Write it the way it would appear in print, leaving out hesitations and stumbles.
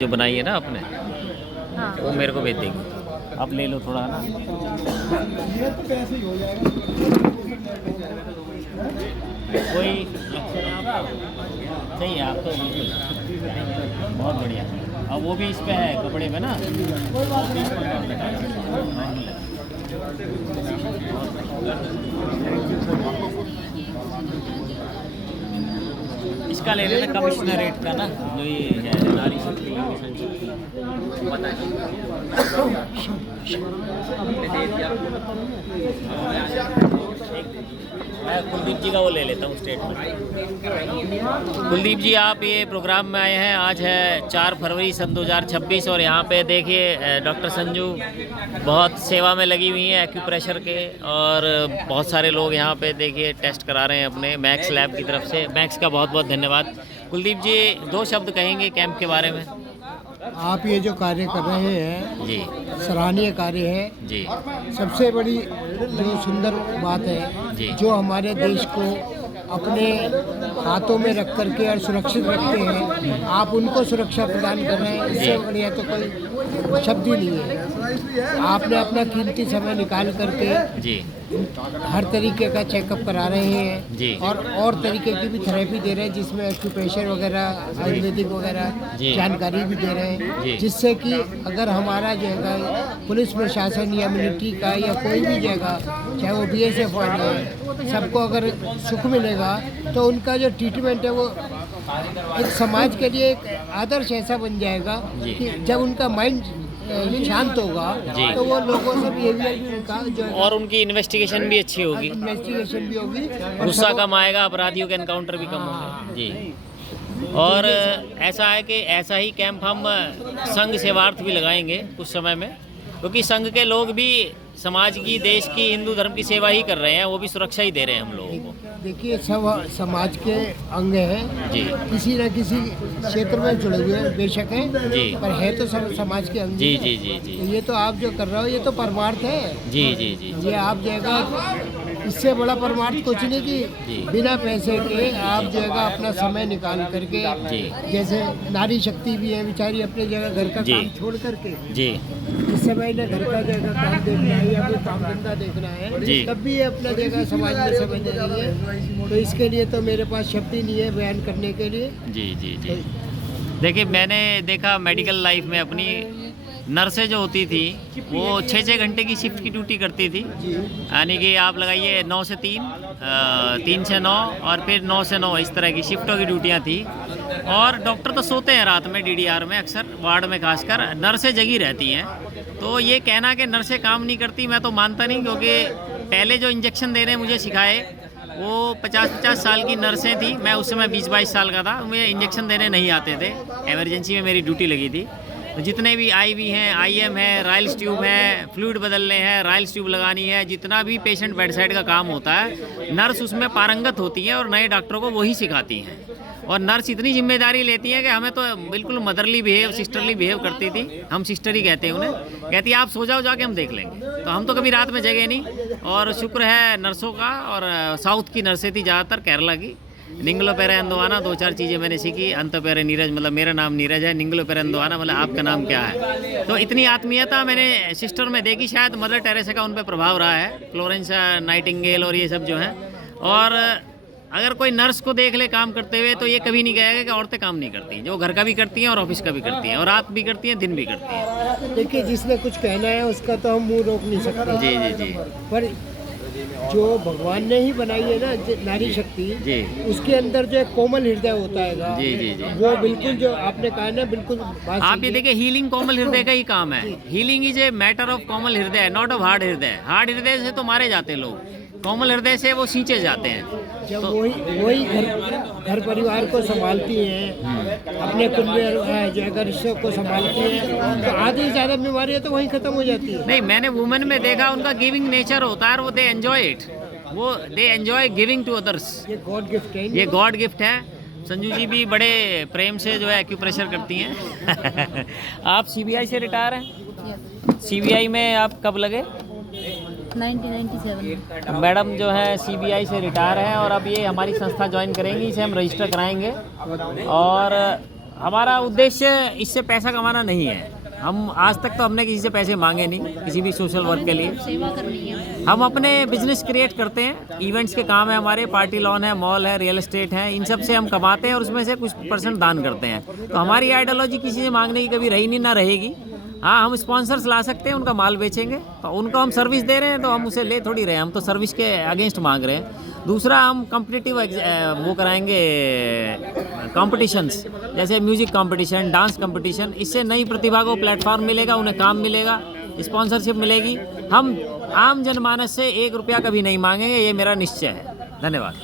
जो बनाई है ना आपने, हाँ। वो मेरे को भेज देगी। आप ले लो थोड़ा ना। कोई लक्षण है आपको? सही है, आप तो बिल्कुल बहुत बढ़िया। अब वो भी इस पे है, कपड़े पे ना। इसका ले लेना कमिश्नरेट का ना, जो ये है नारी शक्ति मिशन शक्ति पता मैं कुलदीप जी का वो ले लेता हूँ स्टेटमेंट। कुलदीप जी, आप ये प्रोग्राम में आए हैं, आज है 4 फरवरी सन 2026 और यहाँ पे देखिए डॉक्टर संजू बहुत सेवा में लगी हुई हैं एक्यूप्रेशर के, और बहुत सारे लोग यहाँ पे देखिए टेस्ट करा रहे हैं अपने मैक्स लैब की तरफ से। मैक्स का बहुत बहुत धन्यवाद। कुलदीप जी 2 शब्द कहेंगे कैंप के बारे में? आप ये जो कार्य कर रहे हैं जी सराहनीय कार्य है जी सबसे बड़ी जो सुंदर बात है जी। जो हमारे देश को अपने हाथों में रख करके और सुरक्षित रखते हैं, आप उनको सुरक्षा प्रदान कर रहे हैं, इससे बढ़िया तो कोई शब्द ही नहीं है। आपने अपना कीमती समय निकाल करके जी हर तरीके का चेकअप करा रहे जी। हैं और तरीके की भी थेरेपी दे रहे हैं, जिसमें एक्यूप्रेशर वगैरह आयुर्वेदिक वगैरह जी। जानकारी भी दे रहे जी। हैं, जिससे कि अगर हमारा जो है पुलिस प्रशासन या मिलिट्री का या कोई भी जगह, चाहे वो BSF वाले हैं, सबको अगर सुख मिलेगा तो उनका जो ट्रीटमेंट है वो एक समाज के लिए एक आदर्श ऐसा बन जाएगा जी। कि जब उनका माइंड शांत होगा जी। तो वो लोगों से बिहेवियर भी उनका जो है और उनकी इन्वेस्टिगेशन भी अच्छी होगी, इन्वेस्टिगेशन भी होगी और गुस्सा सबको- कम आएगा, अपराधियों के एनकाउंटर भी कम होंगे जी। और ऐसा है कि ऐसा ही कैंप हम संघ सेवार्थ भी लगाएंगे कुछ समय में, क्योंकि संघ के लोग भी समाज की, देश की, हिंदू धर्म की सेवा ही कर रहे हैं, वो भी सुरक्षा ही दे रहे हैं हम लोगों को। देखिए सब समाज के अंग हैं जी किसी न किसी क्षेत्र में जुड़े हुए हैं, बेशक हैं जी। पर है तो सब समाज के अंग जी ही हैं। जी जी जी तो ये तो आप जो कर रहे हो ये तो परमार्थ है। जी जी जी ये आप जो है इससे बड़ा परमार्थ कुछ नहीं जी। कि बिना पैसे के आप जो है अपना समय निकाल करके, जी। जैसे नारी शक्ति भी है बेचारी अपने जगह घर का जी। काम छोड़ करके जी इस समय ने घर का जगह काम देखना है या कोई काम धंधा देखना है, जी। तब भी ये अपना जगह समाज में समझ रही है। तो इसके लिए तो मेरे पास शब्द ही नहीं है बयान करने के लिए। जी जी जी। देखिए मैंने देखा मेडिकल लाइफ में अपनी नर्सें जो होती थी वो 6-6 घंटे की शिफ्ट की ड्यूटी करती थी, यानी कि आप लगाइए 9 से 3, 3 से 9 और फिर 9 से 9, इस तरह की शिफ्टों की ड्यूटियां थी। और डॉक्टर तो सोते हैं रात में DDR में, अक्सर वार्ड में खासकर, नर्सें जगी रहती हैं। तो ये कहना कि नर्सें काम नहीं करती, मैं तो मानता नहीं, क्योंकि पहले जो इंजेक्शन देने मुझे सिखाए वो 50-50 साल की नर्सें थी। मैं उस समय 20-22 साल का था, मुझे इंजेक्शन देने नहीं आते थे, इमरजेंसी में मेरी ड्यूटी लगी थी। तो जितने भी IV हैं, IM है, राइल्स ट्यूब है, फ्लूइड बदलने हैं, राइल्स ट्यूब लगानी है, जितना भी पेशेंट बेड साइड का काम होता है, नर्स उसमें पारंगत होती है और नए डॉक्टरों को वही सिखाती हैं। और नर्स इतनी जिम्मेदारी लेती है कि हमें तो बिल्कुल मदरली बिहेव, सिस्टरली बिहेव करती थी, हम सिस्टर ही कहते हैं उन्हें। कहती है आप सो जाओ, जाके हम देख लेंगे। तो हम तो कभी रात में जगे नहीं, और शुक्र है नर्सों का। और साउथ की नर्सें थी ज़्यादातर, केरला की। निंगलो पेरे अंदवाना 2-4 चीज़ें मैंने सीखी। अंत पेरे नीरज, मतलब मेरा नाम नीरज है। निंगलो पेरे अंदवाना मतलब आपका नाम क्या है। तो इतनी आत्मीयता मैंने सिस्टर में देखी, शायद मदर टेरेसा का उन पर प्रभाव रहा है, फ्लोरेंस नाइटिंगेल और ये सब जो हैं। और अगर कोई नर्स को देख ले काम करते हुए तो ये कभी नहीं कहेगा कि औरतें काम नहीं करती, जो घर का भी करती हैं और ऑफिस का भी करती हैं, और रात भी करती हैं, दिन भी करती हैं। देखिए जिसने कुछ कहना है उसका तो हम मुंह रोक नहीं सकते। जी जी जी पर जो भगवान ने ही बनाई है ना नारी शक्ति, जी उसके अंदर जो एक कोमल हृदय होता है जी जी जी। वो बिल्कुल जो आपने कहा ना बिल्कुल बात आप सही ये है। देखिए, हीलिंग कोमल हृदय का ही काम है। Healing is a matter of कोमल हृदय, नॉट ऑफ हार्ड हृदय। हार्ड हृदय से तो मारे जाते हैं लोग, कोमल हृदय से वो सींचे जाते हैं। जब तो वही घर परिवार को संभालती हैं, अपने कुटुंब जो है रिश्तों को संभालती हैं, तो आधी से ज़्यादा बीमारियाँ तो वहीं खत्म हो जाती है। नहीं, मैंने वुमेन में देखा उनका गिविंग नेचर होता है, और वो दे एंजॉय इट, वो they enjoy giving to others. ये गॉड गिफ्ट है। ये गॉड गिफ्ट है। संजू जी भी बड़े प्रेम से जो है एक्यूप्रेशर करती हैं। आप CBI से रिटायर हैं? CBI में आप कब लगे? 1997 मैडम जो है CBI से रिटायर हैं, और अब ये हमारी संस्था ज्वाइन करेंगी, इसे हम रजिस्टर कराएंगे। और हमारा उद्देश्य इससे पैसा कमाना नहीं है। हम आज तक तो हमने किसी से पैसे मांगे नहीं किसी भी सोशल वर्क के लिए। सेवा करनी है। हम अपने बिजनेस क्रिएट करते हैं, इवेंट्स के काम है हमारे, पार्टी लॉन है, मॉल है, रियल एस्टेट है, इन सब से हम कमाते हैं और उसमें से कुछ % दान करते हैं। तो हमारी आइडियोलॉजी किसी से मांगने की कभी रही नहीं, ना रहेगी। हाँ, हम स्पॉन्सर्स ला सकते हैं, उनका माल बेचेंगे, तो उनको हम सर्विस दे रहे हैं तो हम उसे ले थोड़ी रहे हैं, हम तो सर्विस के अगेंस्ट मांग रहे हैं। दूसरा, हम कॉम्पिटिटिव वो कराएंगे कॉम्पिटिशंस, जैसे म्यूजिक कंपटीशन, डांस कंपटीशन। इससे नई प्रतिभा को प्लेटफॉर्म मिलेगा, उन्हें काम मिलेगा, स्पॉन्सरशिप मिलेगी। हम आम जनमानस से 1 रुपया कभी नहीं मांगेंगे, ये मेरा निश्चय है। धन्यवाद।